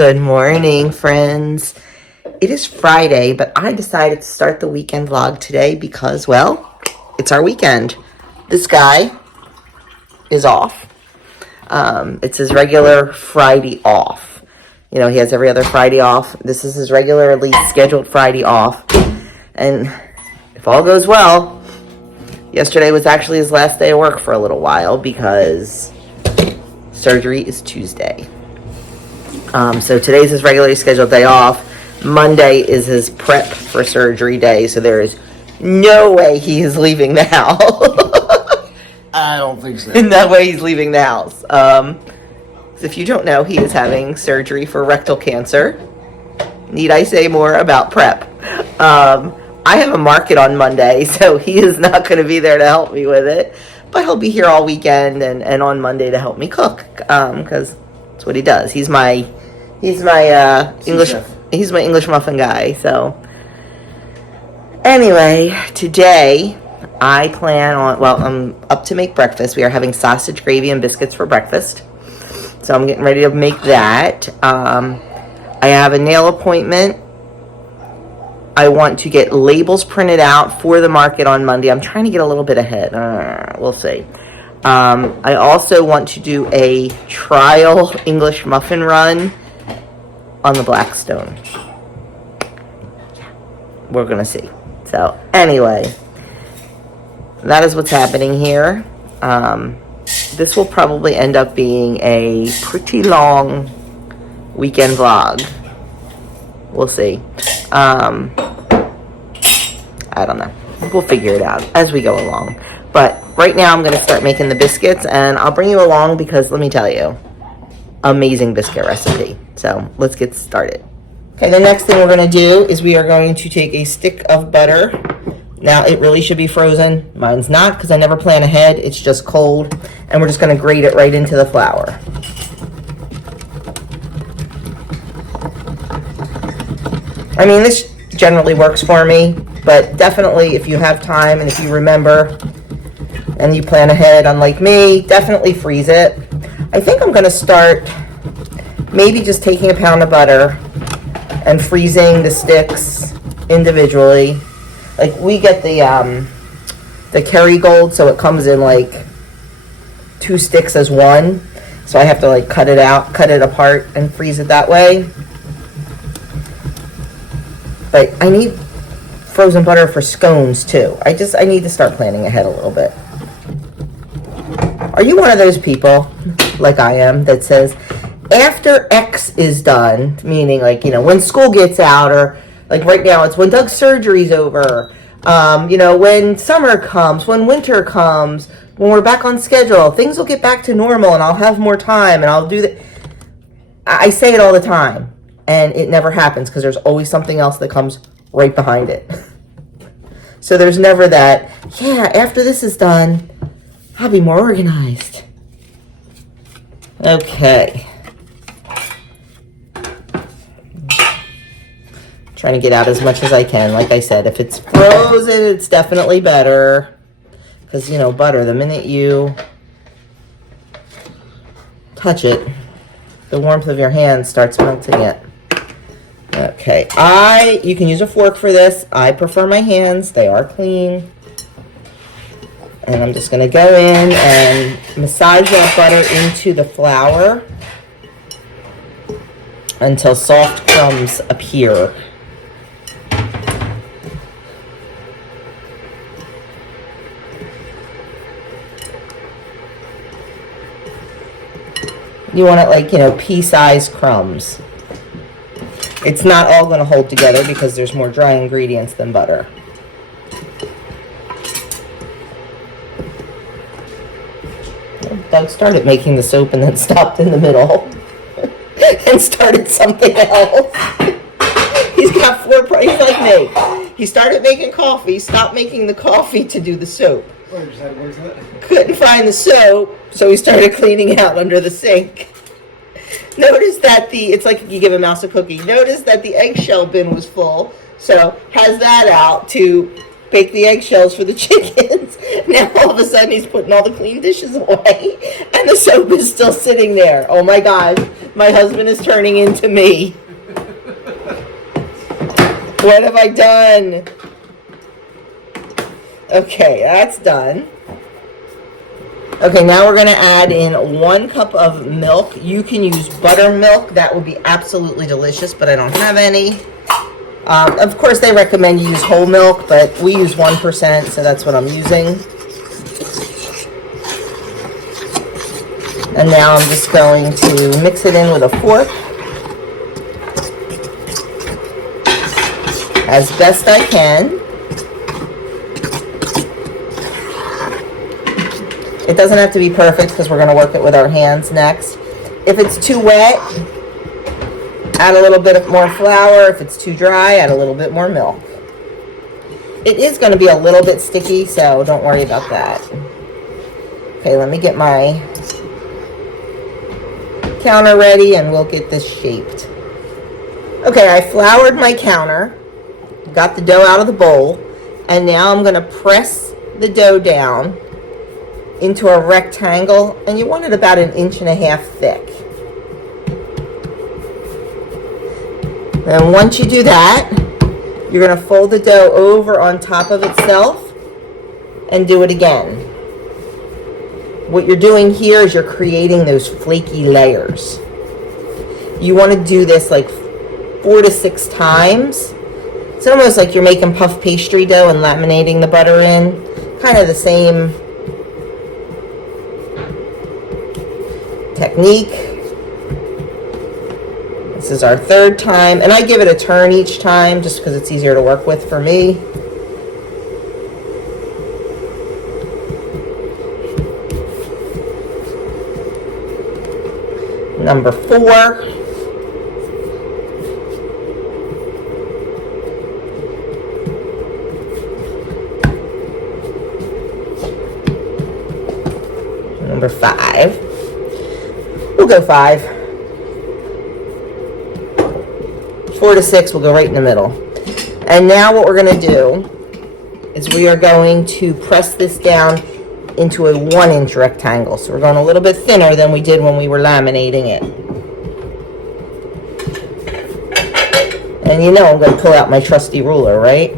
Good morning, friends. It is Friday, but I decided to start the weekend vlog today because, well, it's our weekend. This guy is off. It's his regular Friday off. You know, he has every other Friday off. This is his regularly scheduled Friday off. And if all goes well, yesterday was actually his last day of work for a little while because surgery is Tuesday. So today's his regularly scheduled day off. Monday is his prep for surgery day, so there is no way he is leaving the house. I don't think so. No way he's leaving the house. If you don't know, he is having surgery for rectal cancer. Need I say more about prep? I have a market on Monday, so he is not going to be there to help me with it. But he'll be here all weekend and on Monday to help me cook, because that's what he does. He's my English muffin guy. So anyway, today I plan on, well, I'm up to make breakfast. We are having sausage gravy and biscuits for breakfast. So I'm getting ready to make that. I have a nail appointment. I want to get labels printed out for the market on Monday. I'm trying to get a little bit ahead. We'll see. I also want to do a trial English muffin run on the Blackstone. We're going to see. So anyway, that is what's happening here. This will probably end up being a pretty long weekend vlog. We'll see. I don't know. We'll figure it out as we go along. But right now I'm going to start making the biscuits, and I'll bring you along because let me tell you, amazing biscuit recipe. So let's get started. Okay, the next thing we're going to do is we are going to take a stick of butter. Now it really should be frozen. Mine's not because I never plan ahead. It's just cold, and we're just going to grate it right into the flour. I mean, this generally works for me, but definitely if you have time and if you remember and you plan ahead, unlike me, definitely freeze it. I think I'm going to start maybe just taking a pound of butter and freezing the sticks individually. Like we get the Kerrygold, so it comes in like 2 sticks as one. So I have to like cut it apart and freeze it that way. But I need frozen butter for scones too. I need to start planning ahead a little bit. Are you one of those people, like I am, that says, after X is done, meaning like, you know, when school gets out, or like right now it's when Doug's surgery's over, you know, when summer comes, when winter comes, when we're back on schedule, things will get back to normal and I'll have more time and I'll do that. I say it all the time and it never happens because there's always something else that comes right behind it. So there's never that, yeah, after this is done, I'll be more organized. Okay. Trying to get out as much as I can. Like I said, if it's frozen, it's definitely better. Because, you know, butter, the minute you touch it, the warmth of your hand starts melting it. Okay, you can use a fork for this. I prefer my hands. They are clean. And I'm just going to go in and massage that butter into the flour until soft crumbs appear. You want it like, you know, pea-sized crumbs. It's not all going to hold together because there's more dry ingredients than butter. Doug started making the soap and then stopped in the middle and started something else. He's got 4 he's like me. He started making coffee, stopped making the coffee to do the soap. Couldn't find the soap, so he started cleaning out under the sink. Notice that it's like you give a mouse a cookie. Notice that the eggshell bin was full, so has that out to bake the eggshells for the chickens. Now all of a sudden he's putting all the clean dishes away and the soap is still sitting there. Oh my God, My husband is turning into me. What have I done? Okay, that's done. Okay, now we're going to add in 1 cup of milk. You can use buttermilk. That would be absolutely delicious, but I don't have any. Of course, they recommend you use whole milk, but we use 1%, so that's what I'm using. And now I'm just going to mix it in with a fork as best I can. It doesn't have to be perfect because we're going to work it with our hands next. If it's too wet, add a little bit more flour. If it's too dry, add a little bit more milk. It is going to be a little bit sticky, so don't worry about that. Okay, let me get my counter ready and we'll get this shaped. Okay, I floured my counter, got the dough out of the bowl, and now I'm going to press the dough down into a rectangle, and you want it about 1.5 inches thick. And once you do that, you're going to fold the dough over on top of itself and do it again. What you're doing here is you're creating those flaky layers. You want to do this like 4 to 6 times. It's almost like you're making puff pastry dough and laminating the butter in. Kind of the same technique. This is our 3rd time, and I give it a turn each time just because it's easier to work with for me. Number 4. Number 5. We'll go 5. 4 to 6, we'll go right in the middle. And now what we're going to do is we are going to press this down into a 1-inch rectangle. So we're going a little bit thinner than we did when we were laminating it. And you know I'm going to pull out my trusty ruler, right?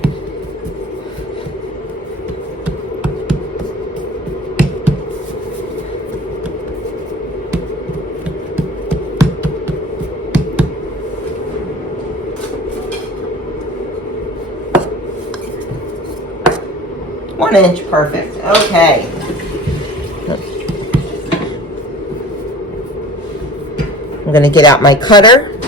Inch, perfect. Okay. I'm going to get out my cutter.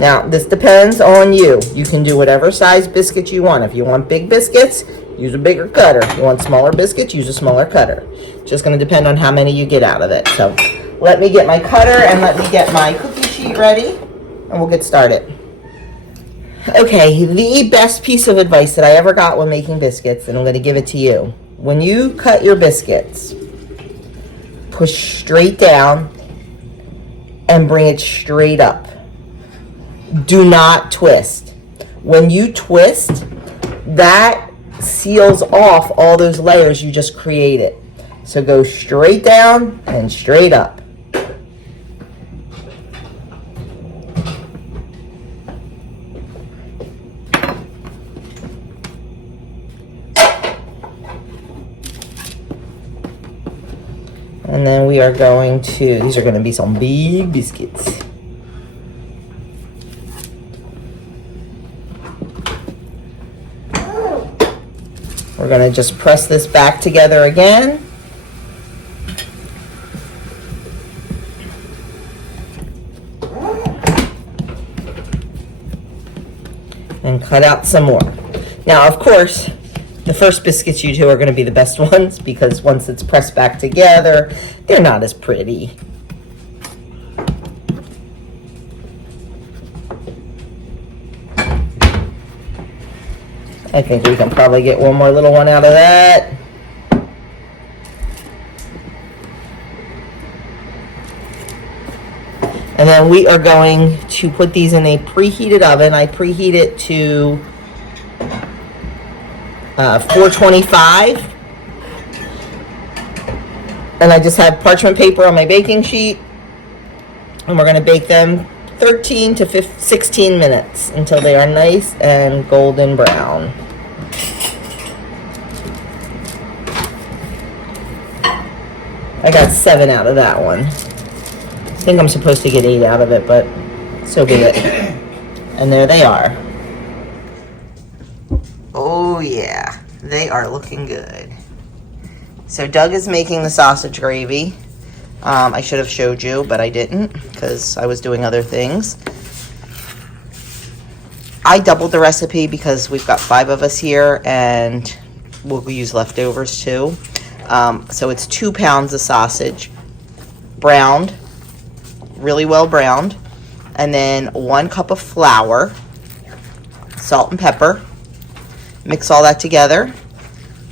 Now, this depends on you. You can do whatever size biscuit you want. If you want big biscuits, use a bigger cutter. If you want smaller biscuits, use a smaller cutter. Just going to depend on how many you get out of it. So, let me get my cutter and let me get my cookie sheet ready, and we'll get started. Okay, the best piece of advice that I ever got when making biscuits, and I'm going to give it to you. When you cut your biscuits, push straight down and bring it straight up. Do not twist. When you twist, that seals off all those layers you just created. So go straight down and straight up. And then we are going to, these are going to be some big biscuits. We're going to just press this back together again. And cut out some more. Now, of course, the first biscuits you do are going to be the best ones because once it's pressed back together, they're not as pretty. I think we can probably get one more little one out of that. And then we are going to put these in a preheated oven. I preheat it to 425, and I just have parchment paper on my baking sheet, And we're going to bake them 13 to 16 minutes until they are nice and golden brown. I got 7 out of that one. I think I'm supposed to get 8 out of it, but so be it. And there they are. Oh yeah, they are looking good. So Doug is making the sausage gravy. I should have showed you, but I didn't because I was doing other things. I doubled the recipe because we've got 5 of us here and we'll use leftovers too. So it's 2 pounds of sausage, browned, really well browned, and then 1 cup of flour, salt and pepper. Mix all that together,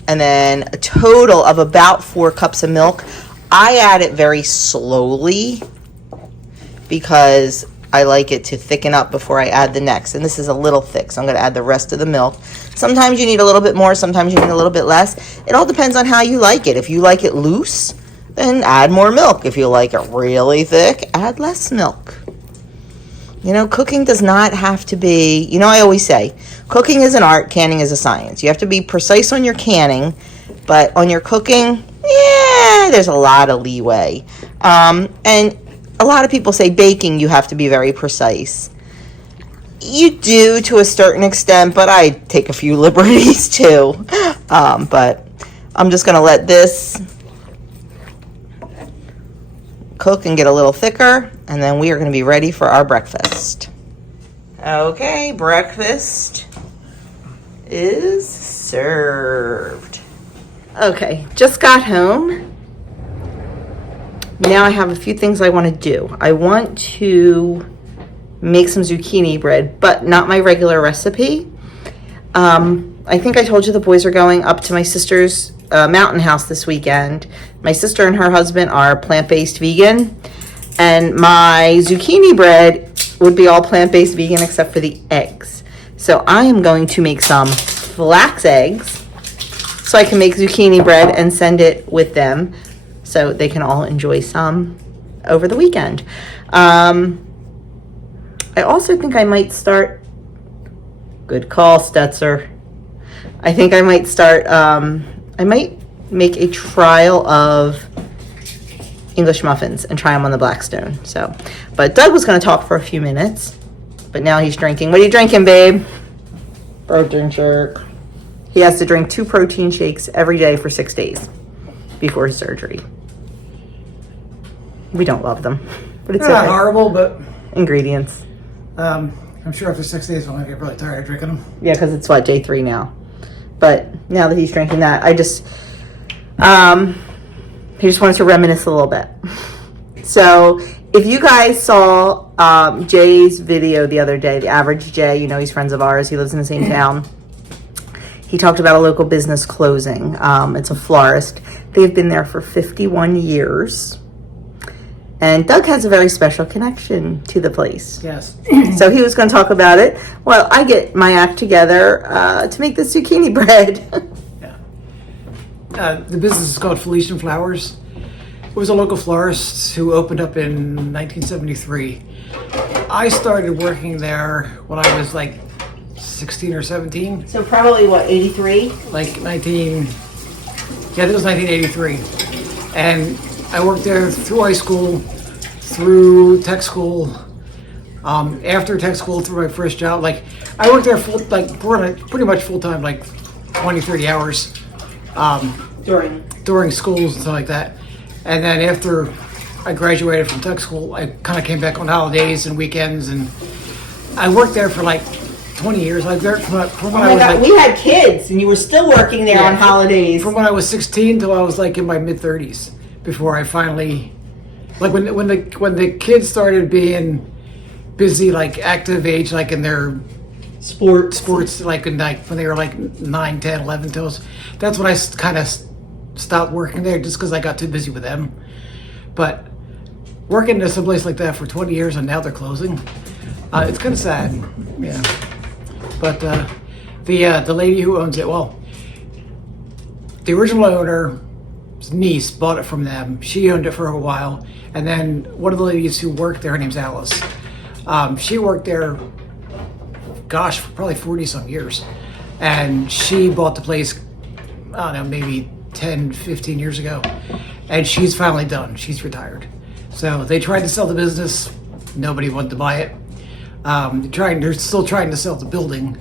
and then a total of about 4 cups of milk. I add it very slowly because I like it to thicken up before I add the next. And this is a little thick, so I'm going to add the rest of the milk. Sometimes you need a little bit more, sometimes you need a little bit less. It all depends on how you like it. If you like it loose, then add more milk. If you like it really thick, add less milk. You know, cooking does not have to be, you know, I always say, cooking is an art, canning is a science. You have to be precise on your canning, but on your cooking, yeah, there's a lot of leeway. And a lot of people say baking, you have to be very precise. You do to a certain extent, but I take a few liberties too. But I'm just going to let this cook and get a little thicker, and then we are going to be ready for our breakfast. Okay, breakfast is served. Okay, just got home. Now I have a few things I want to do. I want to make some zucchini bread, but not my regular recipe. I think I told you the boys are going up to my sister's mountain house this weekend. My sister and her husband are plant-based vegan, and my zucchini bread would be all plant-based vegan except for the eggs. So I am going to make some flax eggs so I can make zucchini bread and send it with them so they can all enjoy some over the weekend. I also think I might start, good call, Stetzer. I think I might start, I might make a trial of English muffins and try them on the Blackstone. So, but Doug was going to talk for a few minutes, but now he's drinking. What are you drinking, babe? Protein shake. He has to drink 2 protein shakes every day for 6 days before his surgery. We don't love them, but it's They're not okay. horrible, but Ingredients. I'm sure after 6 days I'm gonna get really tired of drinking them. Yeah, because it's what, day 3 now. But now that he's drinking that, I just, he just wanted to reminisce a little bit. So if you guys saw Jay's video the other day, the average Jay, you know, he's friends of ours. He lives in the same town. He talked about a local business closing. It's a florist. They've been there for 51 years. And Doug has a very special connection to the place. Yes. So he was going to talk about it. Well, I get my act together to make this zucchini bread. Yeah. The business is called Felician Flowers. It was a local florist who opened up in 1973. I started working there when I was like 16 or 17. So probably what, 83? Like I think it was 1983. And I worked there through high school, through tech school, after tech school, through my first job. Like I worked there pretty much full time, like 20, 30 hours during schools and stuff like that. And then after I graduated from tech school, I kind of came back on holidays and weekends, and I worked there for like 20 years. I worked from when I was like, we had kids and you were still working there on holidays. From when I was 16 till I was like in my mid 30s. Before I finally, like when the kids started being busy, like active age, like in their sports, like when they were like 9, 10, 11, that's when I kind of stopped working there just because I got too busy with them. But working at some place like that for 20 years and now they're closing, it's kind of sad. Yeah. But the lady who owns it, well, the original owner niece bought it from them. She owned it for a while, and then one of the ladies who worked there, her name's Alice. She worked there, gosh, for probably 40 some years, and she bought the place, I don't know, maybe 10, 15 years ago, and she's finally done. She's retired. So they tried to sell the business. Nobody wanted to buy it. They're still trying to sell the building.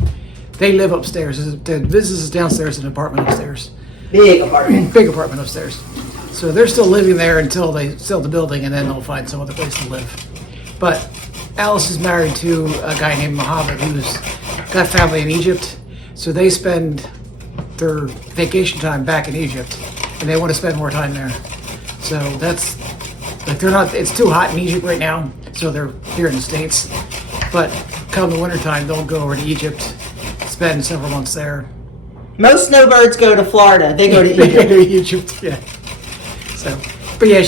They live upstairs. The business is downstairs, an apartment upstairs. Big apartment. Big apartment upstairs. So they're still living there until they sell the building, and then they'll find some other place to live. But Alice is married to a guy named Mohammed who's got family in Egypt. So they spend their vacation time back in Egypt, and they want to spend more time there. So that's like it's too hot in Egypt right now, so they're here in the States. But come the wintertime, they'll go over to Egypt, spend several months there. Most snowbirds go to Florida. They go to They go Egypt. to Egypt, yeah. So, but yeah,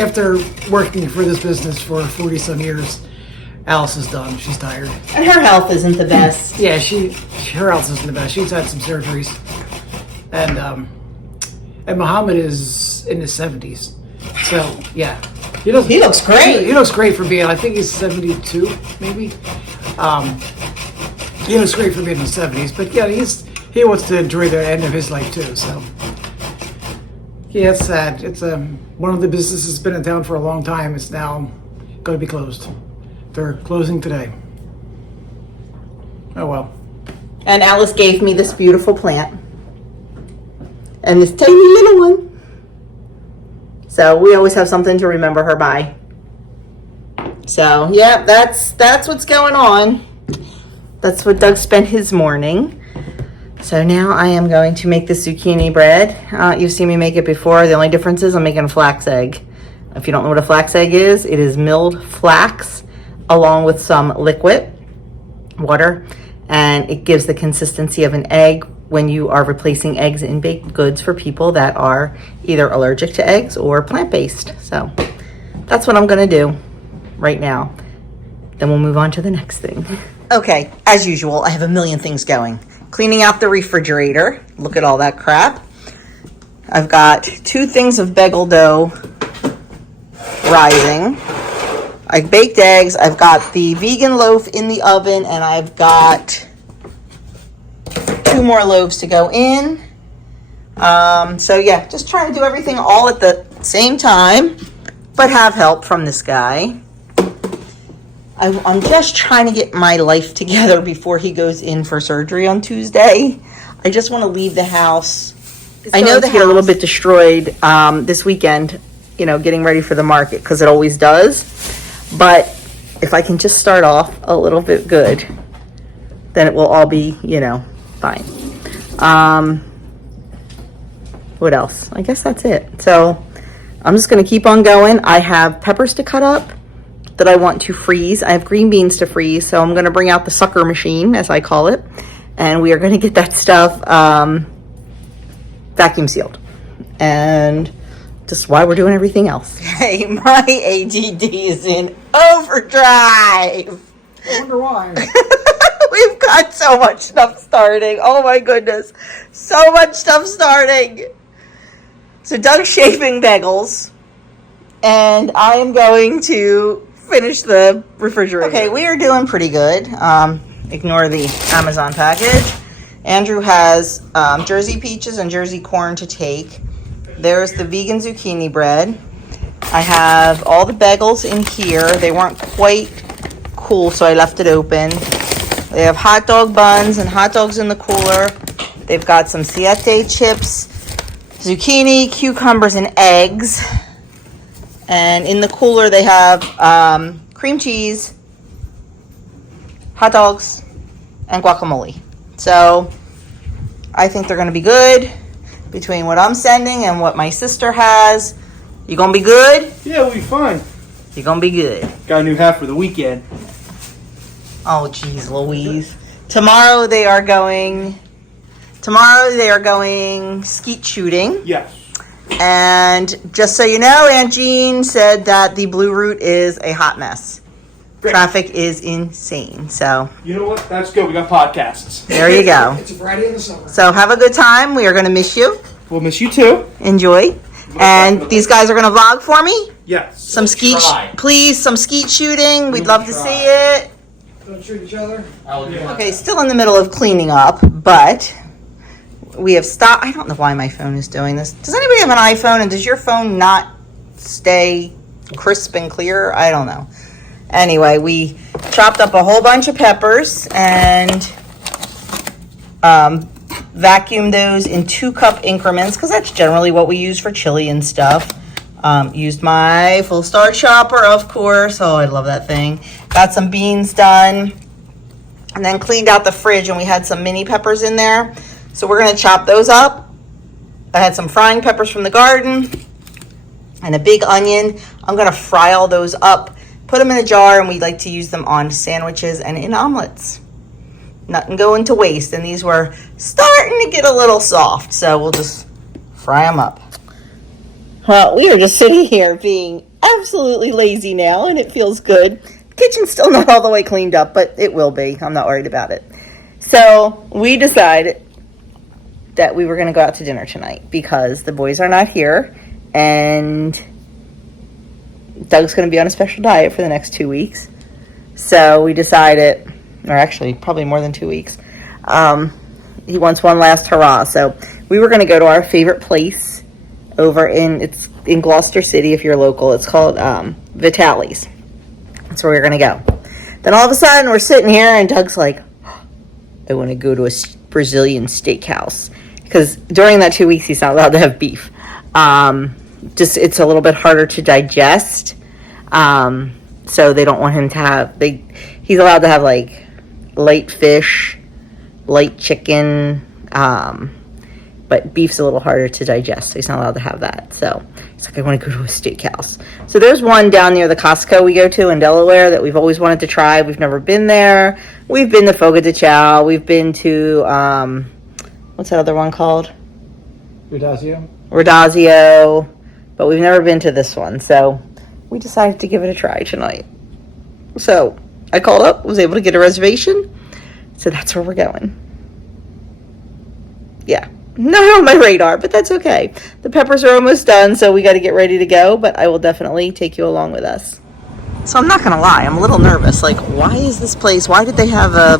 after working for this business for 40 some years, Alice is done. She's tired. And her health isn't the best. Yeah, her health isn't the best. She's had some surgeries, and Muhammad is in his 70s. So yeah, He looks great. He looks great for being. I think he's 72, maybe. He looks great for being in his 70s. But yeah, he wants to enjoy the end of his life too. So yeah, it's sad. It's one of the businesses that's been in town for a long time. It's now going to be closed. They're closing today. Oh well. And Alice gave me this beautiful plant. And this tiny little one. So we always have something to remember her by. So yeah, that's what's going on. That's what Doug spent his morning. So now I am going to make the zucchini bread. You've seen me make it before. The only difference is I'm making a flax egg. If you don't know what a flax egg is, it is milled flax along with some liquid water, and it gives the consistency of an egg when you are replacing eggs in baked goods for people that are either allergic to eggs or plant-based. So that's what I'm gonna do right now. Then we'll move on to the next thing. Okay, as usual, I have a million things going. Cleaning out the refrigerator. Look at all that crap. I've got 2 things of bagel dough rising. I baked eggs. I've got the vegan loaf in the oven, and I've got 2 more loaves to go in. So yeah, just trying to do everything all at the same time, but have help from this guy. I'm just trying to get my life together before he goes in for surgery on Tuesday. I just want to leave the house. I know they get a little bit destroyed this weekend, getting ready for the market, because it always does. But if I can just start off a little bit good, then it will all be, fine. What else? I guess that's it. So I'm just going to keep on going. I have peppers to cut up that I want to freeze. I have green beans to freeze. So I'm going to bring out the sucker machine, as I call it. And we are going to get that stuff vacuum sealed. And just why we're doing everything else. Hey, my ADD is in overdrive. I wonder why. We've got so much stuff starting. Oh my goodness. So much stuff starting. So Doug's shaping bagels. And I am going to finish the refrigerator. Okay, we are doing pretty good. Ignore the Amazon package. Andrew has Jersey peaches and Jersey corn to take. There's the vegan zucchini bread. I have all the bagels in here. They weren't quite cool, so I left it open. They have hot dog buns and hot dogs in the cooler. They've got some siete chips, zucchini, cucumbers, and eggs. And in the cooler, they have cream cheese, hot dogs, and guacamole. So I think they're going to be good. Between what I'm sending and what my sister has, you gonna be good? Yeah, we'll be fine. You gonna be good. Got a new hat for the weekend. Oh, geez, Louise. Tomorrow they are going skeet shooting. Yes. And just so you know, Aunt Jean said that the Blue Route is a hot mess. Great. Traffic is insane. So You know what? That's good. We got podcasts. there you go. It's a Friday in the summer. So have a good time. We are gonna miss you. We'll miss you too. Enjoy. And these guys are gonna vlog for me. Yes. Some skeet, try. please. Some skeet shooting. We'd love to see it. Don't shoot each other. Okay, still in the middle of cleaning up, but we have stopped. I don't know why my phone is doing this. Does anybody have an iPhone, and does your phone not stay crisp and clear? I don't know. Anyway, we chopped up a whole bunch of peppers and vacuumed those in 2-cup increments because that's generally what we use for chili and stuff. Used my full start chopper, of course. Oh, I love that thing. Got some beans done and then cleaned out the fridge, and we had some mini peppers in there. So we're going to chop those up. I had some frying peppers from the garden and a big onion. I'm going to fry all those up, put them in a jar, and we like to use them on sandwiches and in omelets. Nothing going to waste, and these were starting to get a little soft, so we'll just fry them up. Well, we are just sitting here being absolutely lazy now, and it feels good. Kitchen's still not all the way cleaned up, but it will be. I'm not worried about it. So we decided that we were going to go out to dinner tonight because the boys are not here, and Doug's going to be on a special diet for the next 2 weeks. So we decided, or actually probably more than 2 weeks, he wants one last hurrah. So we were going to go to our favorite place over it's in Gloucester City if you're local. It's called Vitale's. That's where we're going to go. Then all of a sudden we're sitting here and Doug's like, I want to go to a Brazilian steakhouse. Because during that 2 weeks he's not allowed to have beef. Just it's a little bit harder to digest. So they don't want him to have, he's allowed to have like light fish, light chicken, but beef's a little harder to digest, so he's not allowed to have that. So he's like, I want to go to a steakhouse. So there's one down near the Costco we go to in Delaware that we've always wanted to try. We've never been there. We've been to Fogo de Chao. We've been to, what's that other one called? Rodazio. But we've never been to this one. So we decided to give it a try tonight. So I called up, was able to get a reservation. So that's where we're going. Yeah. Not on my radar, but that's okay. The peppers are almost done, so we got to get ready to go, but I will definitely take you along with us. So I'm not going to lie, I'm a little nervous. Like, why is this place, why did they have a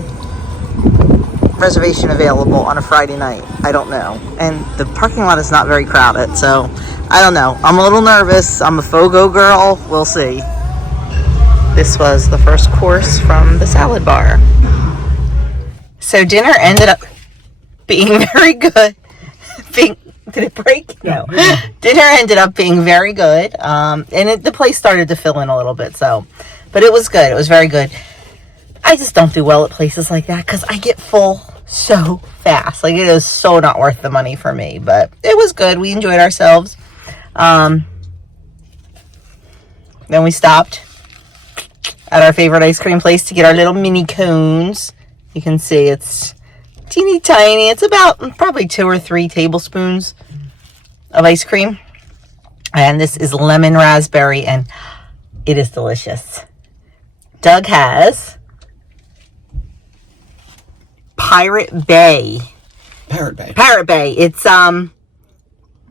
reservation available on a Friday night? I don't know. And the parking lot is not very crowded, so I don't know. I'm a little nervous. I'm a Fogo girl. We'll see. This was the first course from the salad bar. So dinner ended up being very good. Did it break? No. Dinner ended up being very good. And the place started to fill in a little bit, but it was good. It was very good. I just don't do well at places like that because I get full so fast. Like, it is so not worth the money for me, but it was good. We enjoyed ourselves. Then we stopped at our favorite ice cream place to get our little mini cones. You can see it's teeny tiny. It's about probably 2 or 3 tablespoons of ice cream. And this is lemon raspberry, and it is delicious. Doug has Parrot Bay. It's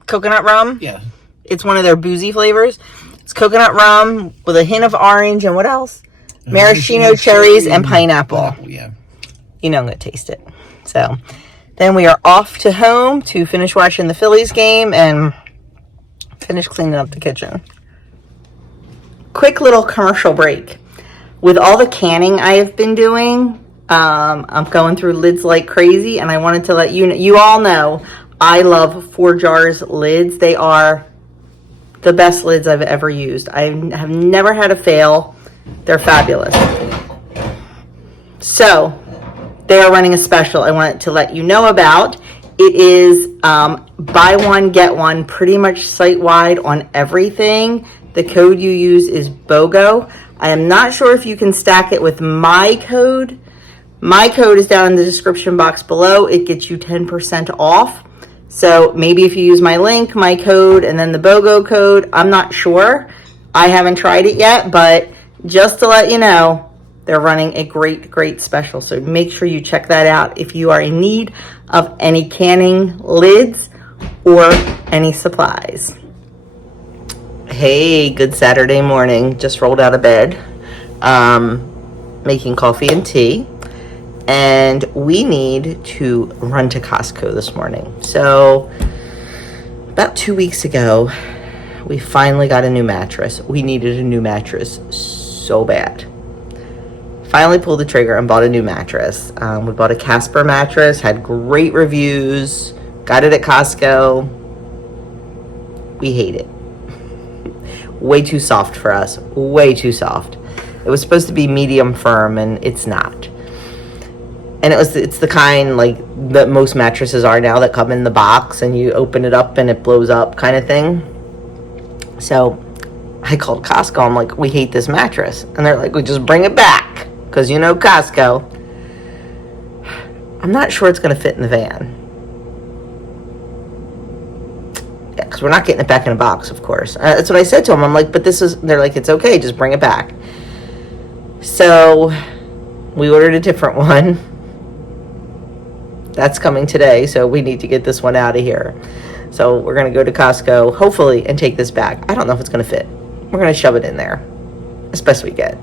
coconut rum. Yeah. It's one of their boozy flavors. It's coconut rum with a hint of orange and what else? Maraschino cherries and pineapple. Yeah. You know I'm going to taste it. So then we are off to home to finish watching the Phillies game and finish cleaning up the kitchen. Quick little commercial break. With all the canning I have been doing, I'm going through lids like crazy, and I wanted to let you know, you all know I love 4 Jars lids. They are the best lids I've ever used. I have never had a fail. They're fabulous. So they are running a special I wanted to let you know about. It is buy one, get one, pretty much site-wide on everything. The code you use is BOGO. I am not sure if you can stack it with my code. My code is down in the description box below. It gets you 10% off. So maybe if you use my link, my code, and then the BOGO code, I'm not sure. I haven't tried it yet, but just to let you know, they're running a great special. So make sure you check that out if you are in need of any canning lids or any supplies. Hey, good Saturday morning. Just rolled out of bed, making coffee and tea, and we need to run to Costco this morning. So, about 2 weeks ago, we finally got a new mattress. We needed a new mattress so bad. Finally pulled the trigger and bought a new mattress. We bought a Casper mattress, had great reviews, got it at Costco. We hate it. Way too soft for us. Way too soft. It was supposed to be medium firm, and it's not. And it's the kind like that most mattresses are now, that come in the box and you open it up and it blows up kind of thing. So I called Costco. I'm like, we hate this mattress. And they're like, we just bring it back. Because you know Costco. I'm not sure it's going to fit in the van. Yeah, because we're not getting it back in a box, of course. That's what I said to them. I'm like, but they're like, it's okay, just bring it back. So we ordered a different one. That's coming today, so we need to get this one out of here. So we're going to go to Costco, hopefully, and take this back. I don't know if it's going to fit. We're going to shove it in there as best we can.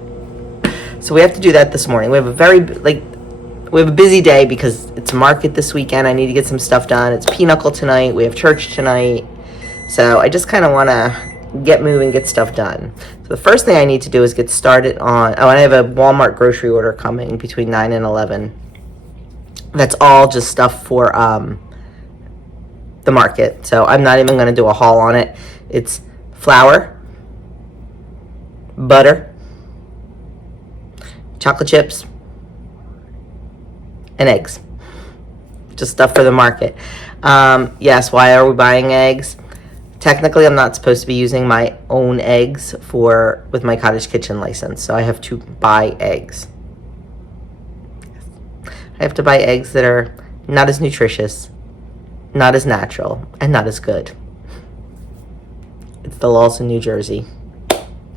So we have to do that this morning. We have a busy day because it's market this weekend. I need to get some stuff done. It's pinochle tonight. We have church tonight. So I just kind of want to get moving, get stuff done. So the first thing I need to do is get started on, and I have a Walmart grocery order coming between 9 and 11. That's all just stuff for the market. So I'm not even going to do a haul on it. It's flour, butter, chocolate chips, and eggs. Just stuff for the market. Yes, why are we buying eggs? Technically, I'm not supposed to be using my own eggs with my cottage kitchen license, so I have to buy eggs. I have to buy eggs that are not as nutritious, not as natural, and not as good. It's the laws in New Jersey.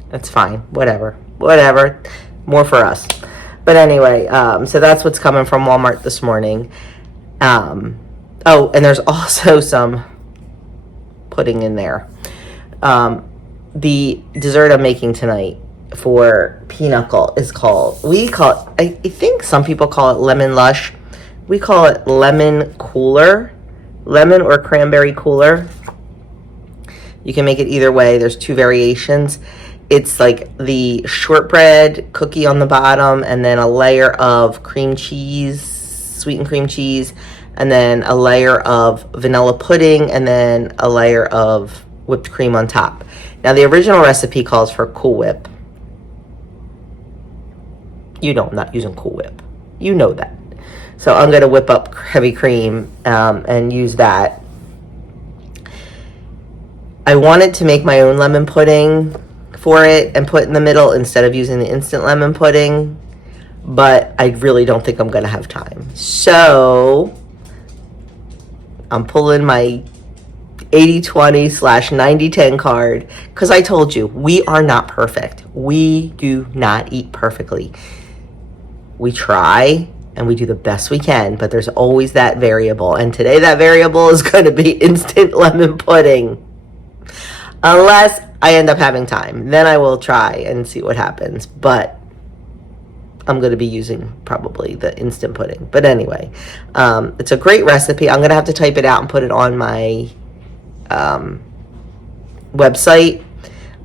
That's fine. Whatever. More for us. But anyway, so that's what's coming from Walmart this morning. And there's also some pudding in there. The dessert I'm making tonight for pinochle is I think some people call it lemon lush. We call it lemon cooler, lemon or cranberry cooler. You can make it either way. There's 2 variations. It's like the shortbread cookie on the bottom, and then a layer of cream cheese, sweetened cream cheese, and then a layer of vanilla pudding, and then a layer of whipped cream on top. Now, the original recipe calls for Cool Whip. You know I'm not using Cool Whip. You know that. So I'm going to whip up heavy cream and use that. I wanted to make my own lemon pudding for it and put in the middle instead of using the instant lemon pudding, but I really don't think I'm going to have time. So I'm pulling my 80-20 / 90-10 card because I told you, we are not perfect. We do not eat perfectly. We try and we do the best we can, but there's always that variable. And today that variable is going to be instant lemon pudding. Unless I end up having time. Then I will try and see what happens. But I'm going to be using probably the instant pudding. But anyway, it's a great recipe. I'm going to have to type it out and put it on my website.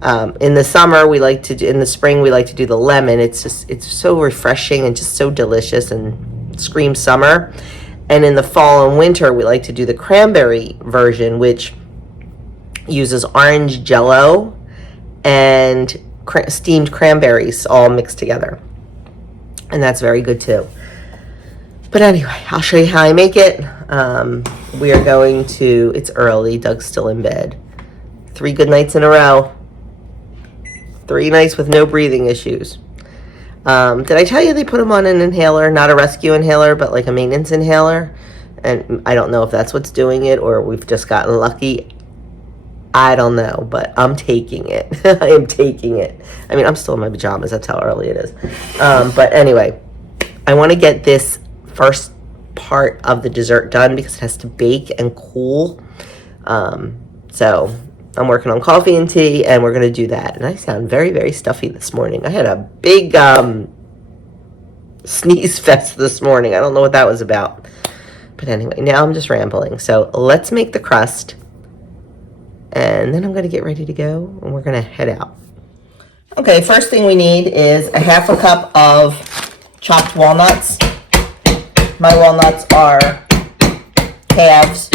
In the summer, in the spring, we like to do the lemon. It's so refreshing and just so delicious and screams summer. And in the fall and winter, we like to do the cranberry version, which uses orange jello and steamed cranberries all mixed together. And that's very good too. But anyway, I'll show you how I make it. We are going to, it's early, Doug's still in bed. 3 good nights in a row. 3 nights with no breathing issues. Did I tell you they put him on an inhaler, not a rescue inhaler, but like a maintenance inhaler? And I don't know if that's what's doing it or we've just gotten lucky. I don't know, but I'm taking it. I am taking it. I mean, I'm still in my pajamas. That's how early it is. But anyway, I want to get this first part of the dessert done because it has to bake and cool. So I'm working on coffee and tea, and we're going to do that. And I sound very, very stuffy this morning. I had a big sneeze fest this morning. I don't know what that was about. But anyway, now I'm just rambling. So let's make the crust. And then I'm going to get ready to go, and we're going to head out. Okay, first thing we need is a half a cup of chopped walnuts. My walnuts are halves,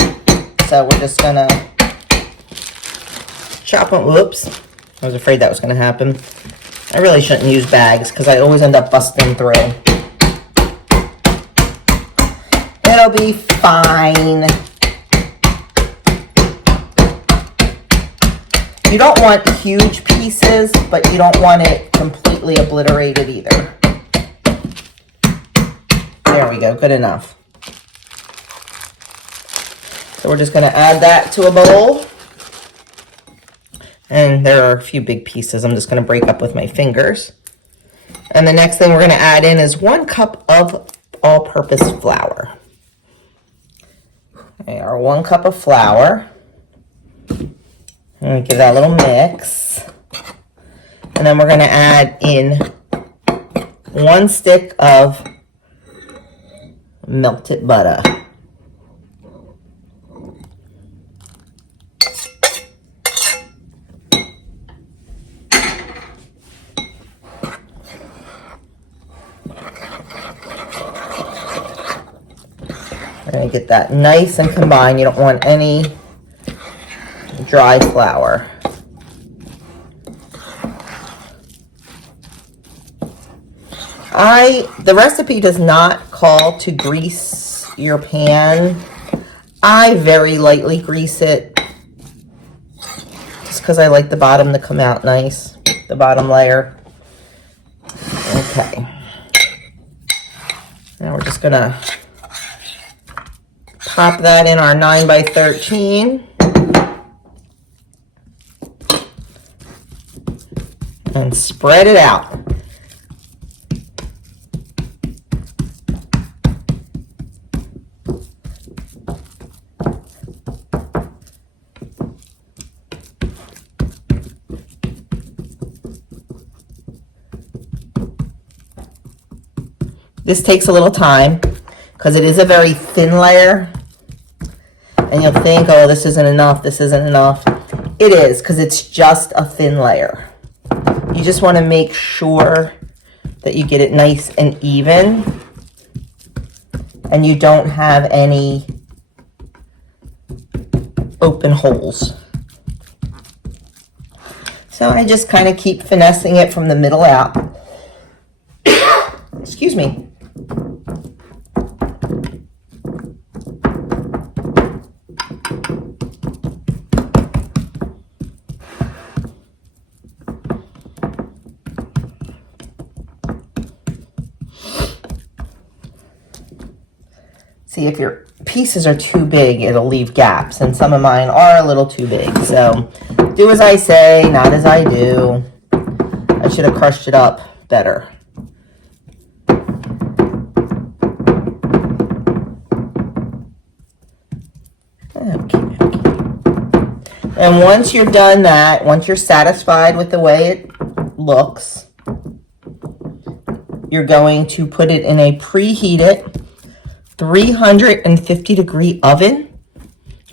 so we're just going to chop them. Whoops, I was afraid that was going to happen. I really shouldn't use bags because I always end up busting through. It'll be fine. You don't want huge pieces, but you don't want it completely obliterated either. There we go, good enough. So we're just going to add that to a bowl. And there are a few big pieces I'm just going to break up with my fingers. And the next thing we're going to add in is 1 cup of all-purpose flour. Okay, our 1 cup of flour. And give that a little mix. And then we're going to add in 1 stick of melted butter. We're going to get that nice and combined. You don't want any dry flour. The recipe does not call to grease your pan. I very lightly grease it just because I like the bottom to come out nice, the bottom layer. Okay. Now we're just gonna pop that in our 9x13. And spread it out. This takes a little time because it is a very thin layer. And you'll think, oh, this isn't enough, this isn't enough. It is, because it's just a thin layer. You just want to make sure that you get it nice and even. And you don't have any open holes. So I just kind of keep finessing it from the middle out. Excuse me. See, if your pieces are too big, it'll leave gaps, and some of mine are a little too big. So do as I say, not as I do. I should have crushed it up better. Okay. And once you're done that, once you're satisfied with the way it looks, you're going to put it in a preheated 350-degree oven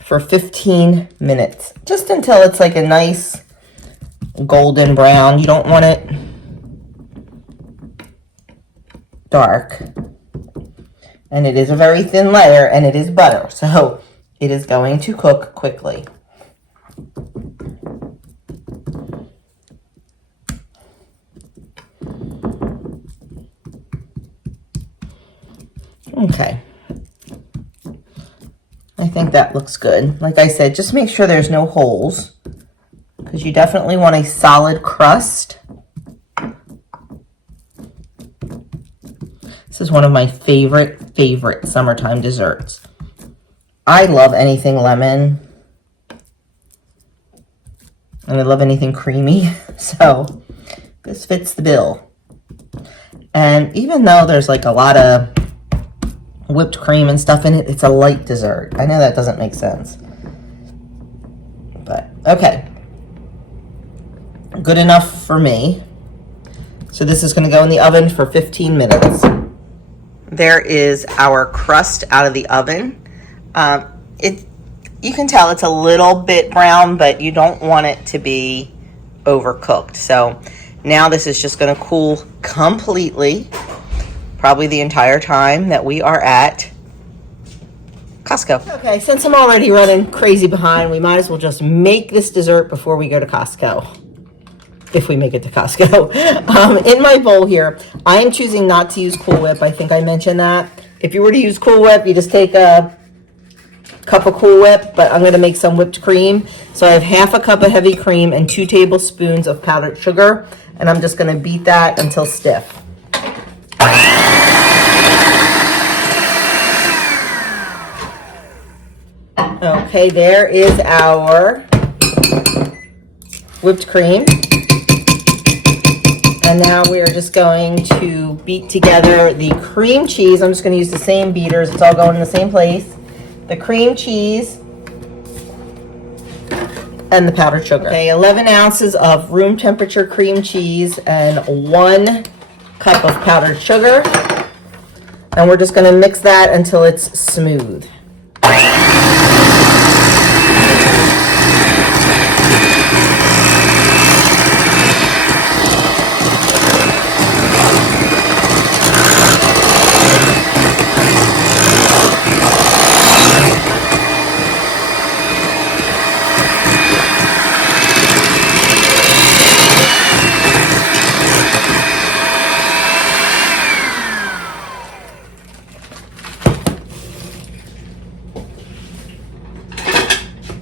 for 15 minutes. Just until it's like a nice golden brown. You don't want it dark. And it is a very thin layer, and it is butter. So it is going to cook quickly. Okay. I think that looks good. Like I said, just make sure there's no holes, because you definitely want a solid crust. This is one of my favorite summertime desserts. I love anything lemon, and I love anything creamy, so this fits the bill. And even though there's like a lot of whipped cream and stuff in it, it's a light dessert. I know that doesn't make sense, but okay. good enough for me. So this is going to go in the oven for 15 minutes. There is our crust out of the oven. You can tell it's a little bit brown, but you don't want it to be overcooked. So now this is just going to cool completely, probably the entire time that we are at Costco. Okay, since I'm already running crazy behind, we might as well just make this dessert before we go to Costco. If we make it to Costco. In my bowl here, I am choosing not to use Cool Whip. I think I mentioned that. If you were to use Cool Whip, you just take a cup of Cool Whip, but I'm going to make some whipped cream. So I have half a cup of heavy cream and 2 tablespoons of powdered sugar, and I'm just going to beat that until stiff. Okay, there is our whipped cream. And now we are just going to beat together the cream cheese. I'm just going to use the same beaters. It's all going in the same place. The cream cheese and the powdered sugar. Okay, 11 ounces of room temperature cream cheese and 1 cup of powdered sugar. And we're just going to mix that until it's smooth.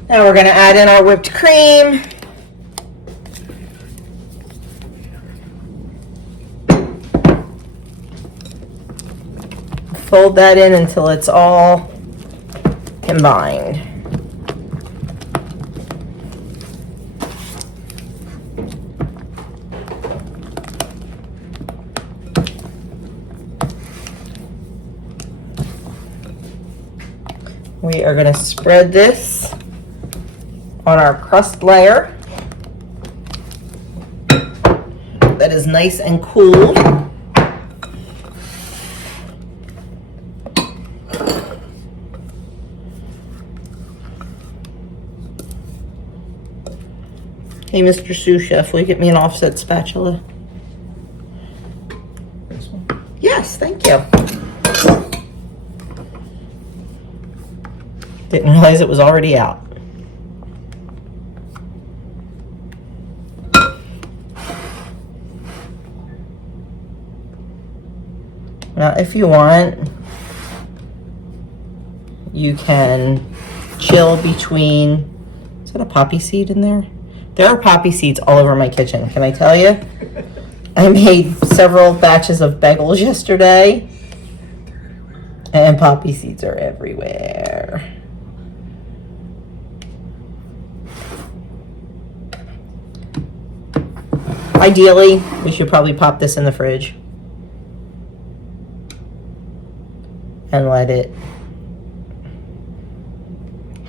Now we're going to add in our whipped cream. Fold that in until it's all combined. We are going to spread this on our crust layer that is nice and cool. Hey, Mr. Sous Chef, will you get me an offset spatula? This one? Yes, thank you. Didn't realize it was already out. Now, if you want, you can chill between, is that a poppy seed in there? There are poppy seeds all over my kitchen, can I tell you? I made several batches of bagels yesterday, and poppy seeds are everywhere. Ideally, we should probably pop this in the fridge and let it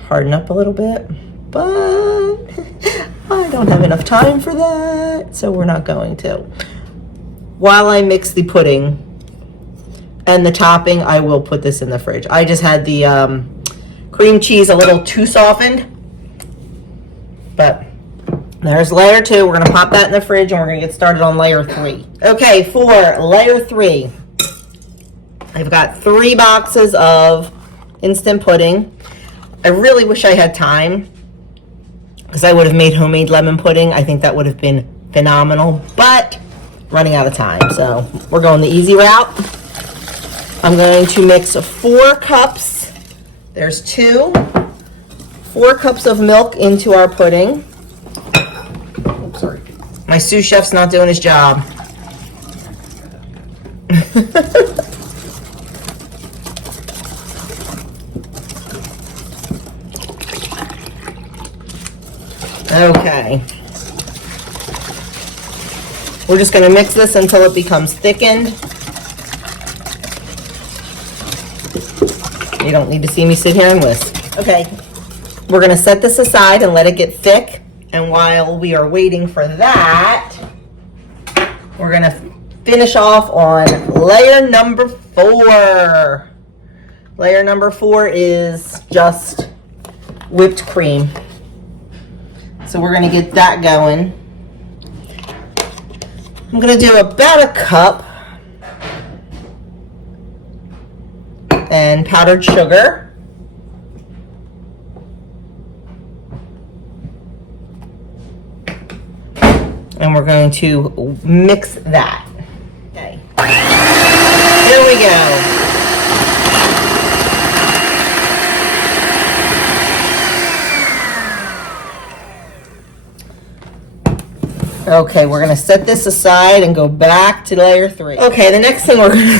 harden up a little bit, but I don't have enough time for that, so we're not going to. While I mix the pudding and the topping, I will put this in the fridge. I just had the cream cheese a little too softened, but there's layer 2. We're going to pop that in the fridge, and we're going to get started on layer 3. Okay, for layer 3, I've got 3 boxes of instant pudding. I really wish I had time, because I would have made homemade lemon pudding. I think that would have been phenomenal, but running out of time, so we're going the easy route. I'm going to mix 4 cups. There's 4 cups of milk into our pudding. Oops, sorry. My sous chef's not doing his job. Okay. We're just going to mix this until it becomes thickened. You don't need to see me sit here and whisk. Okay. We're going to set this aside and let it get thick. And while we are waiting for that, we're gonna finish off on layer number 4. Layer number 4 is just whipped cream. So we're gonna get that going. I'm gonna do about a cup and powdered sugar. And we're going to mix that. Okay. Here we go. Okay, we're gonna set this aside and go back to layer 3. Okay, the next thing we're gonna,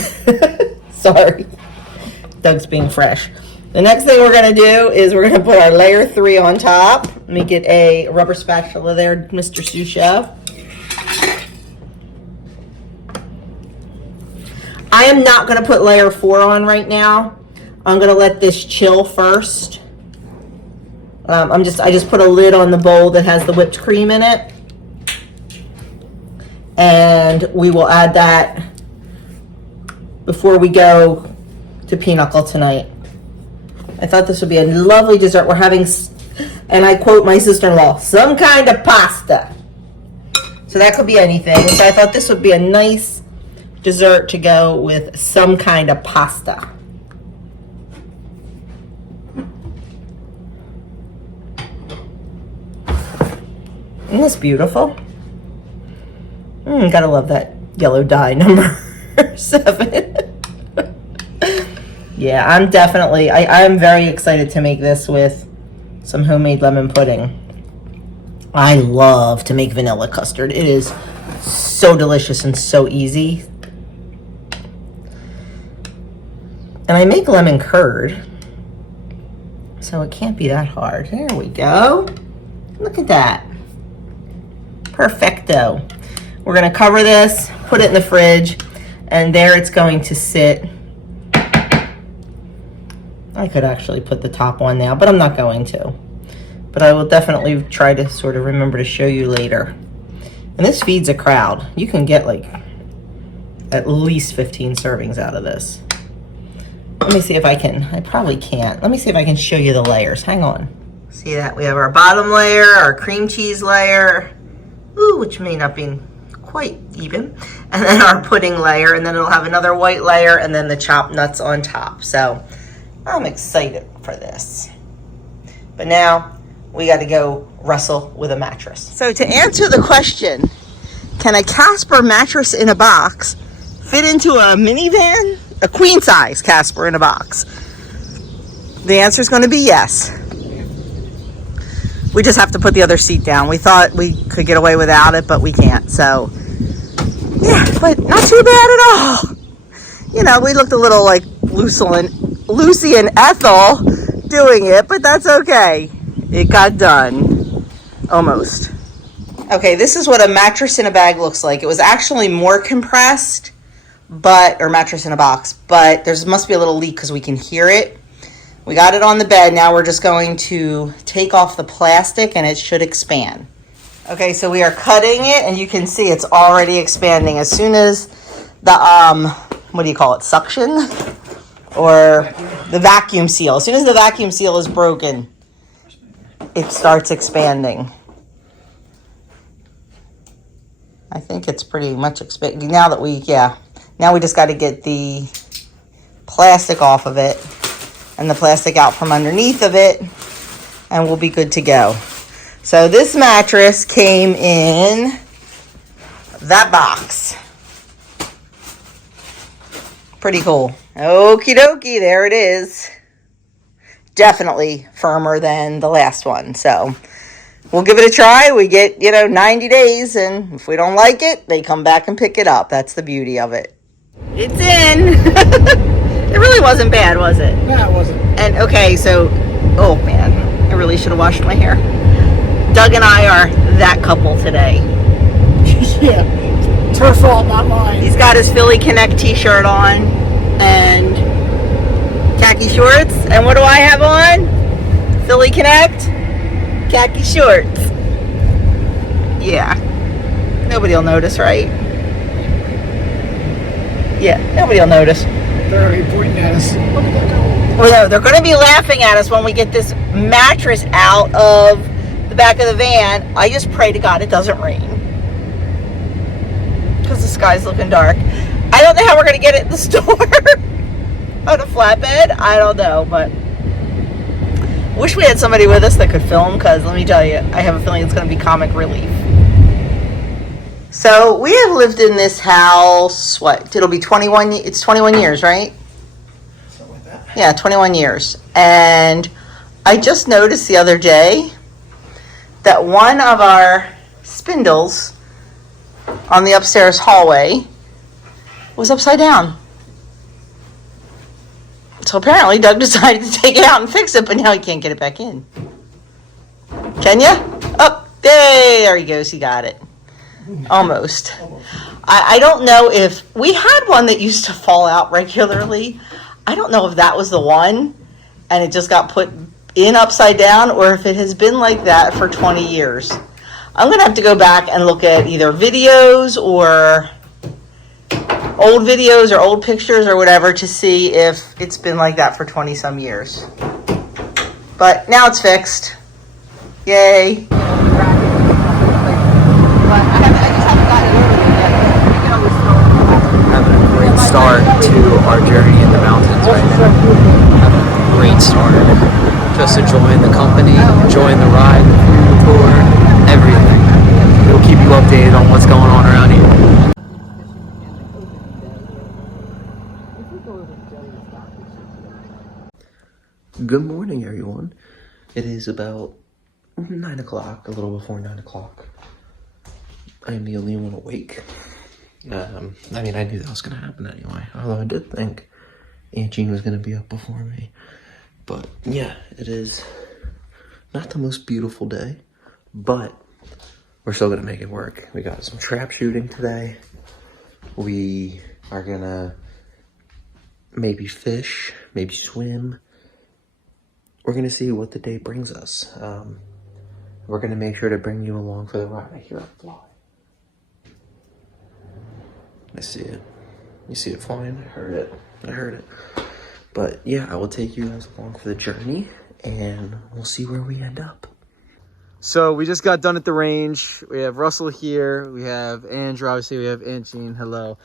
sorry, Doug's being fresh. The next thing we're gonna do is we're gonna put our layer 3 on top. Let me get a rubber spatula there, Mr. Sous Chef. I am not gonna put layer 4 on right now. I'm gonna let this chill first. I just put a lid on the bowl that has the whipped cream in it. And we will add that before we go to Pinochle tonight. I thought this would be a lovely dessert. We're having, and I quote my sister-in-law, some kind of pasta. So that could be anything. So I thought this would be a nice dessert to go with some kind of pasta. Isn't this beautiful? Gotta love that yellow dye number 7. Yeah, I'm definitely, I am very excited to make this with some homemade lemon pudding. I love to make vanilla custard. It is so delicious and so easy. And I make lemon curd, so it can't be that hard. There we go. Look at that. Perfecto. We're gonna cover this, put it in the fridge, and there it's going to sit. I could actually put the top on now, but I'm not going to. But I will definitely try to sort of remember to show you later. And this feeds a crowd. You can get like at least 15 servings out of this. Let me see if I can. I probably can't. Let me see if I can show you the layers. Hang on. See that? We have our bottom layer, our cream cheese layer, which may not be quite even, and then our pudding layer, and then it'll have another white layer, and then the chopped nuts on top. So I'm excited for this. But now we got to go wrestle with a mattress. So to answer the question, can a Casper mattress in a box fit into a minivan? A queen size Casper in a box? The answer is going to be yes. We just have to put the other seat down. We thought we could get away without it, but we can't. So yeah, but not too bad at all. You know, we looked a little like Lucy and Ethel doing it, but that's okay. It got done. Almost. Okay, this is what a mattress in a bag looks like. It was actually more compressed, or mattress in a box, but there must be a little leak because we can hear it. We got it on the bed. Now we're just going to take off the plastic and it should expand. Okay, so we are cutting it and you can see it's already expanding. As soon as the, what do you call it, suction? Or the vacuum seal. As soon as the vacuum seal is broken, it starts expanding. I think it's pretty much expanding. Now we just got to get the plastic off of it and the plastic out from underneath of it, and we'll be good to go. So this mattress came in that box. Pretty cool. Okie dokie, there it is. Definitely firmer than the last one. So we'll give it a try. We get, 90 days, and if we don't like it, they come back and pick it up. That's the beauty of it. It's in. It really wasn't bad, was it? No, it wasn't. And okay, so, oh man, I really should have washed my hair. Doug and I are that couple today. Yeah, it's her fault, not mine. He's got his Philly Connect t-shirt on and khaki shorts. And what do I have on? Philly Connect, khaki shorts. Yeah. Nobody will notice, right? Yeah, nobody will notice. They're already pointing at us. Look at that go. Well, no, they're going to be laughing at us when we get this mattress out of the back of the van. I just pray to God it doesn't rain. Because the sky's looking dark. I don't know how we're going to get it in the store. On a flatbed? I don't know, but wish we had somebody with us that could film, because let me tell you, I have a feeling it's going to be comic relief. So we have lived in this house, what, it'll be 21, it's 21 years, right? Something like that. Yeah, 21 years. And I just noticed the other day that one of our spindles on the upstairs hallway was upside down. So apparently Doug decided to take it out and fix it, but now he can't get it back in. Can ya? Oh, there he goes. He got it. Almost. I don't know if... We had one that used to fall out regularly. I don't know if that was the one and it just got put in upside down, or if it has been like that for 20 years. I'm going to have to go back and look at either videos or old videos or old pictures or whatever to see if it's been like that for 20 some years. But now it's fixed. Yay. Having a great start to our journey in the mountains right now. Having a great start. Just enjoying the company, enjoying the ride, the tour, everything. We'll keep you updated on what's going on around here. Good morning, everyone. It is about 9 o'clock, a little before 9 o'clock. I am the only one awake. I mean, I knew that was going to happen anyway, although I did think Aunt Jean was going to be up before me. But yeah, it is not the most beautiful day, but we're still going to make it work. We got some trap shooting today. We are going to maybe fish, maybe swim. We're going to see what the day brings us. We're going to make sure to bring you along for the ride. I hear a fly. I see it. You see it flying? I heard it. I heard it. But yeah, I will take you guys along for the journey, and we'll see where we end up. So we just got done at the range. We have Russell here. We have Andrew. Obviously, we have Aunt Jean. Hello.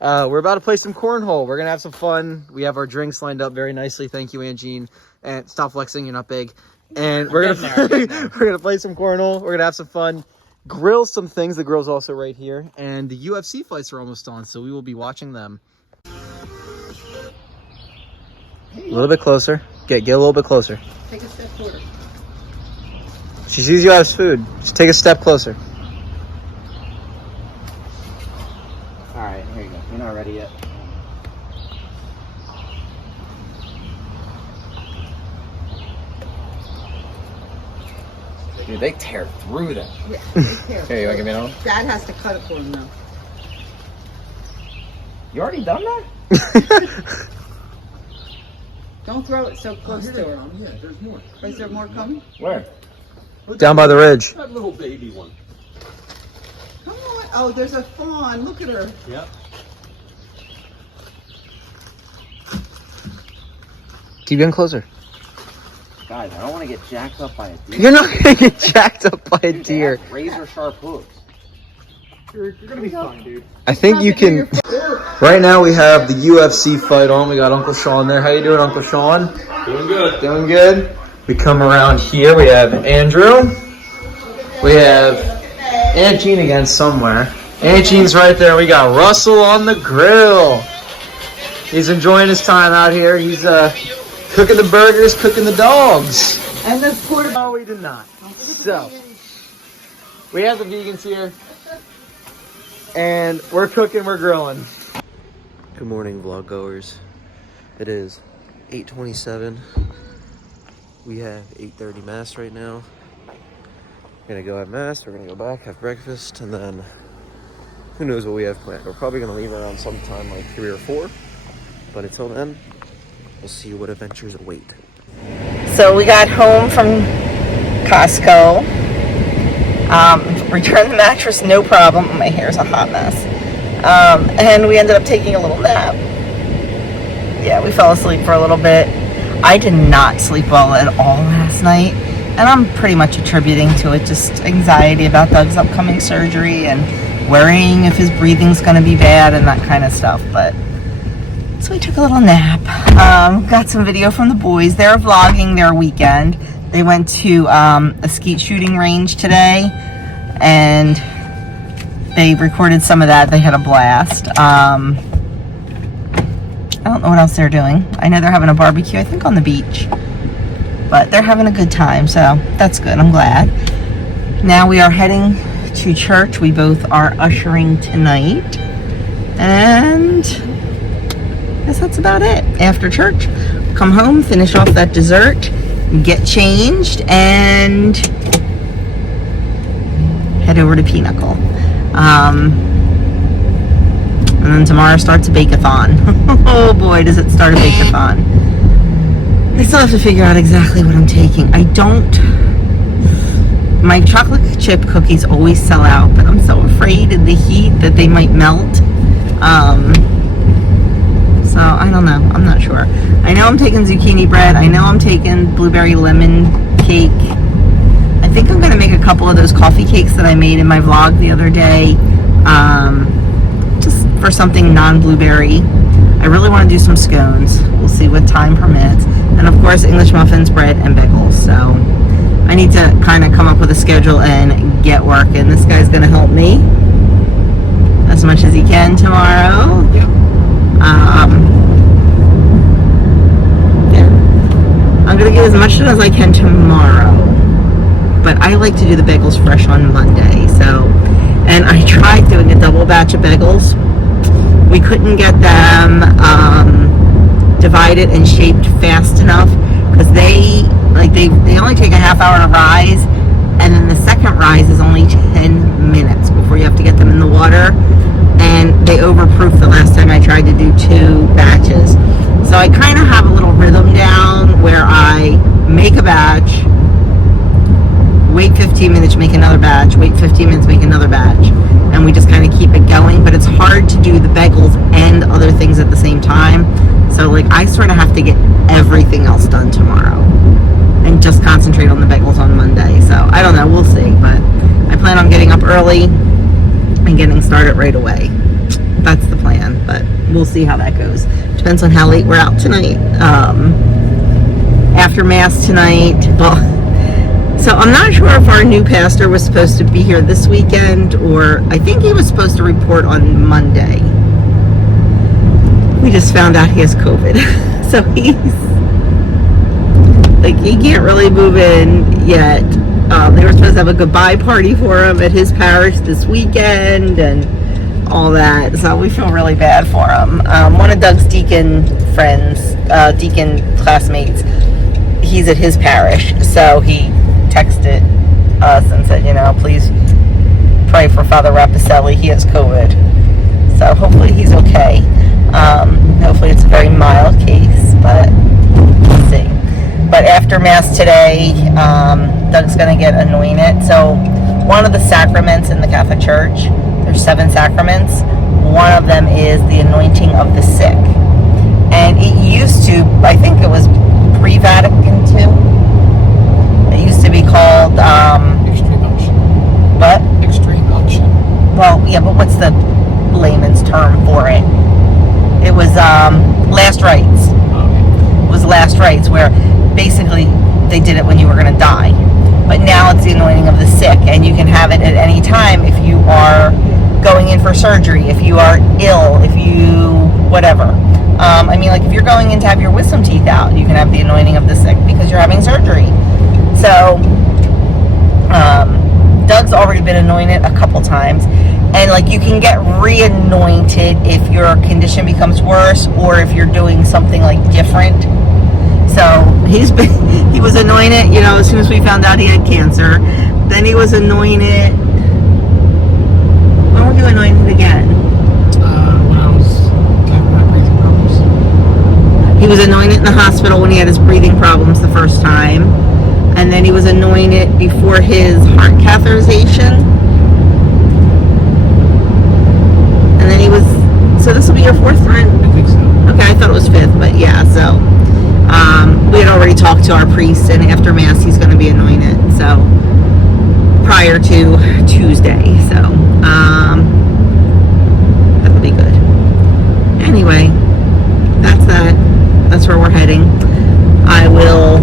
We're about to play some cornhole. We're going to have some fun. We have our drinks lined up very nicely. Thank you, Aunt Jean. And stop flexing. You're not big. And we're gonna play some cornhole. We're going to have some fun. Grill some things. The grill's also right here. And the UFC fights are almost on, so we will be watching them. A little bit closer. Get a little bit closer. Take a step forward. She sees you as food. Just take a step closer. All right, here you go. You're not ready yet. Dude, they tear through them. Yeah, Here, you want to give me another one? Dad has to cut it for him though. You already done that? Don't throw it so close to her. Yeah, there's more. Is there more coming? Where? Down by the ridge. That little baby one. Come on. Oh, there's a fawn. Look at her. Yep. Keep getting closer. Guys, I don't want to get jacked up by a deer. You're not gonna get jacked up by a Dude, they deer. have razor sharp hooks. You're gonna be fine, dude. I think you can. Right now we have the UFC fight on. We got Uncle Sean there. How you doing, Uncle Sean? Doing good. Doing good. We come around here. We have Andrew. We have Aunt Jean again somewhere. Aunt Jean's right there. We got Russell on the grill. He's enjoying his time out here. He's cooking the burgers, cooking the dogs. And the porta. No, we did not. So, we have the vegans here. And we're cooking, we're grilling. Good morning, vlog goers. It is 8:27. We have 8:30 mass right now. We're gonna go have mass, we're gonna go back, have breakfast, and then who knows what we have planned. We're probably gonna leave around sometime like 3 or 4. But until then, we'll see what adventures await. So we got home from Costco. Returned the mattress, no problem. My hair's a hot mess. And we ended up taking a little nap. Yeah, we fell asleep for a little bit. I did not sleep well at all last night. And I'm pretty much attributing to it just anxiety about Doug's upcoming surgery and worrying if his breathing's going to be bad and that kind of stuff. But so we took a little nap. Got some video from the boys. They're vlogging their weekend. They went to a skeet shooting range today, and they recorded some of that. They had a blast. I don't know what else they're doing. I know they're having a barbecue, I think on the beach. But they're having a good time, so that's good. I'm glad. Now we are heading to church. We both are ushering tonight. And I guess that's about it. After church, come home, finish off that dessert, get changed, and head over to Pinnacle. And then tomorrow starts a bake-a-thon. Oh boy, does it start a bake-a-thon. I still have to figure out exactly what I'm taking. My chocolate chip cookies always sell out, but I'm so afraid in the heat that they might melt. So I don't know. I'm not sure. I know I'm taking zucchini bread. I know I'm taking blueberry lemon cake. I think I'm going to make a couple of those coffee cakes that I made in my vlog the other day. Just for something non-blueberry. I really want to do some scones. We'll see what time permits. And of course, English muffins, bread, and bagels. So I need to kind of come up with a schedule and get working. This guy's going to help me as much as he can tomorrow. Yeah. I'm going to get as much done as I can tomorrow. But I like to do the bagels fresh on Monday. And I tried doing a double batch of bagels. We couldn't get them divided and shaped fast enough because they only take a half hour to rise, and then the second rise is only 10 minutes before you have to get them in the water, and they overproofed the last time I tried to do 2 batches. So I kind of have a little rhythm down where I make a batch, wait 15 minutes, make another batch, wait 15 minutes, make another batch, and we just kind of keep it going. But it's hard to do the bagels and other things at the same time. So I sort of have to get everything else done tomorrow and just concentrate on the bagels on Monday. So I don't know, we'll see. But I plan on getting up early and getting started right away. That's the plan, but we'll see how that goes. Depends on how late we're out tonight. After Mass tonight, so I'm not sure if our new pastor was supposed to be here this weekend, or I think he was supposed to report on Monday. We just found out he has COVID. So he can't really move in yet. They were supposed to have a goodbye party for him at his parish this weekend and all that. So we feel really bad for him. One of Doug's deacon friends, deacon classmates, he's at his parish. So he texted us and said, please pray for Father Rapicelli. He has COVID. So hopefully he's okay. Hopefully it's a very mild case, but we'll see. But after Mass today, Doug's going to get anointed. So one of the sacraments in the Catholic Church, there's 7 sacraments. One of them is the anointing of the sick. And it used to, I think it was pre-Vatican II. It used to be called... Extreme unction. What? Extreme unction. Well, yeah, but what's the layman's term for it? It was last rites. It was last rites, where basically they did it when you were going to die. But now it's the anointing of the sick, and you can have it at any time if you are going in for surgery, if you are ill, if you whatever. If you're going in to have your wisdom teeth out, you can have the anointing of the sick because you're having surgery. So Doug's already been anointed a couple times, and you can get re-anointed if your condition becomes worse or if you're doing something different. So he was anointed, as soon as we found out he had cancer. Then he was anointed. When were you anointed again? When I was having my breathing problems. He was anointed in the hospital when he had his breathing problems the first time. And then he was anointed before his heart catheterization. So this will be your fourth run? I think so. Okay, I thought it was fifth, but yeah, so we had already talked to our priest, and after Mass he's going to be anointed, so prior to Tuesday, so that'll be good. Anyway, that's where we're heading. I will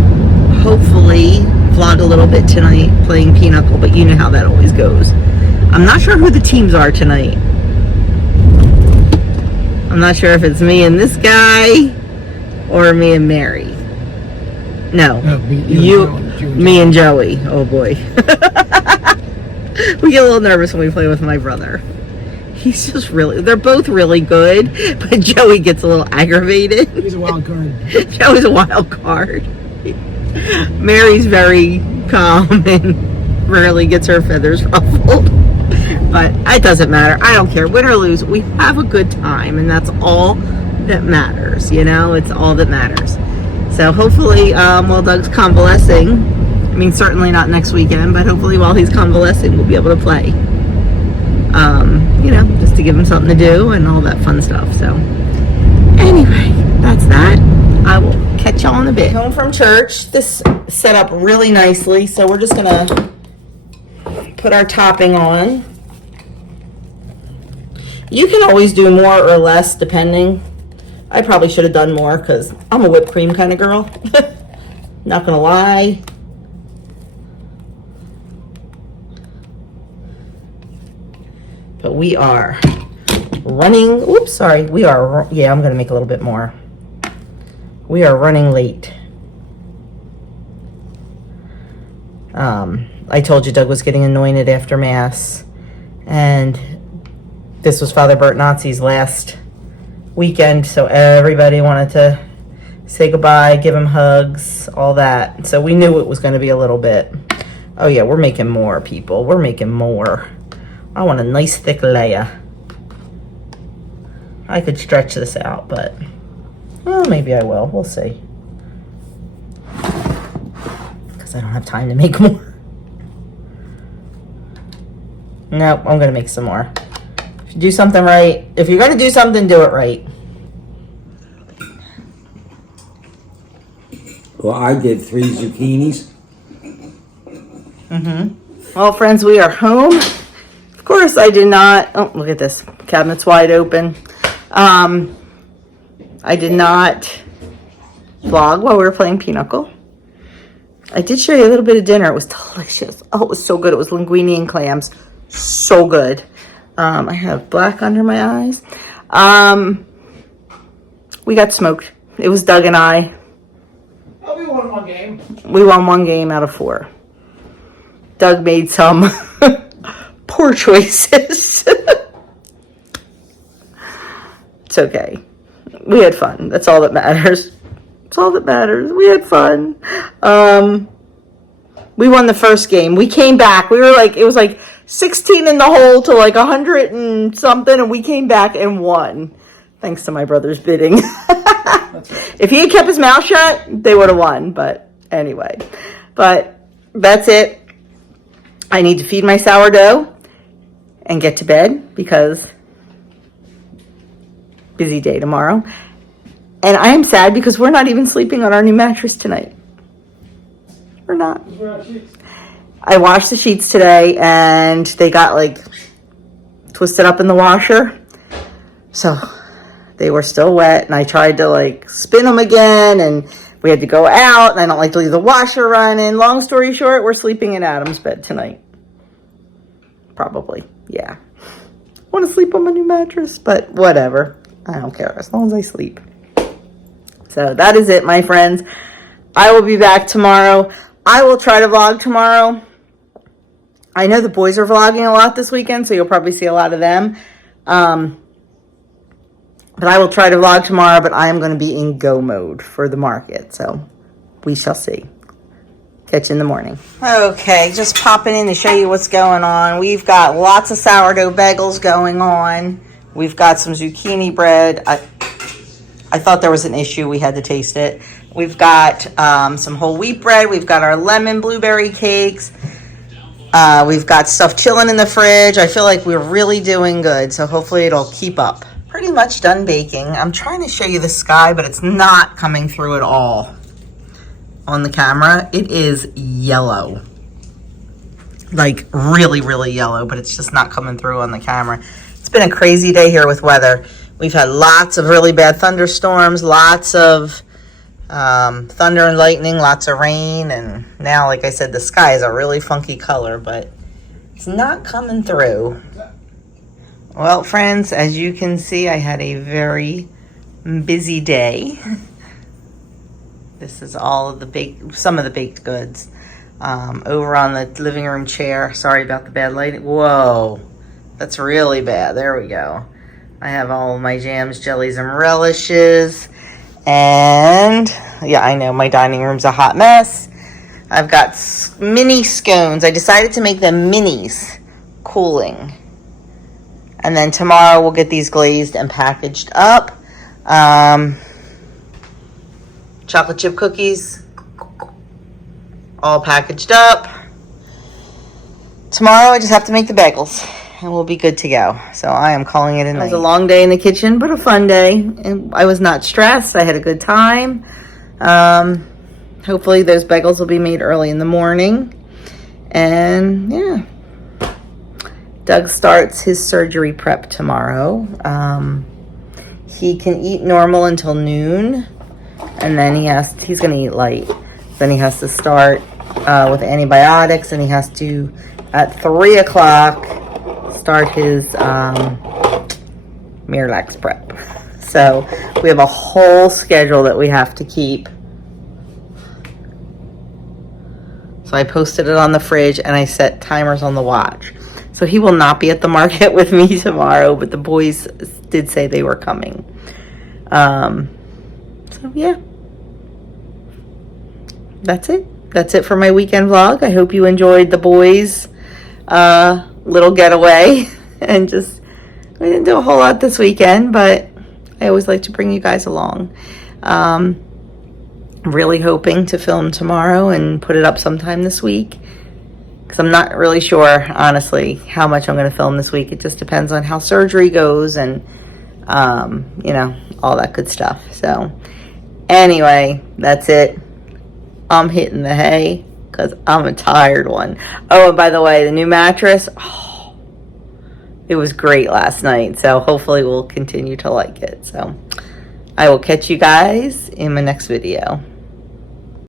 hopefully vlog a little bit tonight playing Pinochle, but you know how that always goes. I'm not sure who the teams are tonight. I'm not sure if it's me and this guy or me and Mary. No, me and Joey. Oh boy. We get a little nervous when we play with my brother. He's just they're both really good, but Joey gets a little aggravated. He's a wild card. Joey's a wild card. Mary's very calm and rarely gets her feathers ruffled. But it doesn't matter. I don't care. Win or lose, we have a good time, and that's all that matters. You know, it's all that matters. So hopefully, while Doug's convalescing, I mean, certainly not next weekend, but hopefully while he's convalescing, we'll be able to play. You know, just to give him something to do and all that fun stuff. So anyway, that's that. I will catch y'all in a bit. Home from church. This set up really nicely, so we're just gonna put our topping on. You can always do more or less depending. I probably should have done more because I'm a whipped cream kind of girl. Not gonna lie. But we are running. Oops, sorry. We are, yeah, I'm gonna make a little bit more. We are running late. I told you Doug was getting anointed after Mass, and this was Father Bertnazzi's last weekend, so everybody wanted to say goodbye, give him hugs, all that. So we knew it was going to be a little bit. Oh yeah, we're making more, people. We're making more. I want a nice thick layer. I could stretch this out, but well, maybe I will. We'll see. Because I don't have time to make more. Nope, I'm going to make some more. If you do something right, if you're going to do something, do it right. Well, I did 3 zucchinis. Well, friends, we are home. Of course, I did not. Oh, look at this. Cabinet's wide open. I did not vlog while we were playing Pinochle. I did show you a little bit of dinner. It was delicious. Oh, it was so good. It was linguine and clams. So good. I have black under my eyes. We got smoked. It was Doug and I. Oh, we won one game. We won 1 game out of 4. Doug made some poor choices. It's okay. We had fun. That's all that matters. That's all that matters. We had fun. We won the first game. We came back. We were like, it was like 16 in the hole to like 100 and something, and we came back and won. Thanks to my brother's bidding. If he had kept his mouth shut, they would have won. But anyway. But that's it. I need to feed my sourdough and get to bed because busy day tomorrow. And I am sad because we're not even sleeping on our new mattress tonight. We're not. I washed the sheets today and they got like twisted up in the washer. So they were still wet and I tried to like spin them again and we had to go out and I don't like to leave the washer running. Long story short, we're sleeping in Adam's bed tonight. Probably, yeah. I want to sleep on my new mattress, but whatever. I don't care as long as I sleep. So that is it, my friends. I will be back tomorrow. I will try to vlog tomorrow. I know the boys are vlogging a lot this weekend, so you'll probably see a lot of them. But I will try to vlog tomorrow, but I am going to be in go mode for the market. So we shall see. Catch you in the morning. Okay, just popping in to show you what's going on. We've got lots of sourdough bagels going on. We've got some zucchini bread. I thought there was an issue. We had to taste it. We've got some whole wheat bread. We've got our lemon blueberry cakes. We've got stuff chilling in the fridge. I feel like we're really doing good, so hopefully it'll keep up. pretty much done baking. I'm trying to show you the sky, but it's not coming through at all on the camera. It is yellow. Like really, really yellow, but it's just not coming through on the camera. It's been a crazy day here with weather. We've had lots of really bad thunderstorms, lots of thunder and lightning, lots of rain, and now, like I said, the sky is a really funky color, but it's not coming through. Well, friends, as you can see, I had a very busy day. This is all of the some of the baked goods. Over on the living room chair. Sorry about the bad lighting. Whoa, that's really bad. There we go. I have all my jams, jellies, and relishes. And yeah, I know my dining room's a hot mess. I've got mini scones. I decided to make them minis, cooling. And then tomorrow we'll get these glazed and packaged up. Chocolate chip cookies, all packaged up. Tomorrow I just have to make the bagels and we'll be good to go. So I am calling it a night. It was a long day in the kitchen, but a fun day. And I was not stressed. I had a good time. Hopefully those bagels will be made early in the morning. And yeah. Doug starts his surgery prep tomorrow. He can eat normal until noon. And then he's going to eat light. Then he has to start with antibiotics, and he has to, at 3 o'clock, start his Miralax prep. So we have a whole schedule that we have to keep. So I posted it on the fridge, and I set timers on the watch. So he will not be at the market with me tomorrow, but the boys did say they were coming. So yeah. That's it. That's it for my weekend vlog. I hope you enjoyed the boys' little getaway. And just, we didn't do a whole lot this weekend, but I always like to bring you guys along. I'm really hoping to film tomorrow and put it up sometime this week. Because I'm not really sure, honestly, how much I'm going to film this week. It just depends on how surgery goes and, you know, all that good stuff. So, anyway, that's it. I'm hitting the hay because I'm a tired one. Oh, and by the way, the new mattress, it was great last night. So hopefully we'll continue to like it. So I will catch you guys in my next video.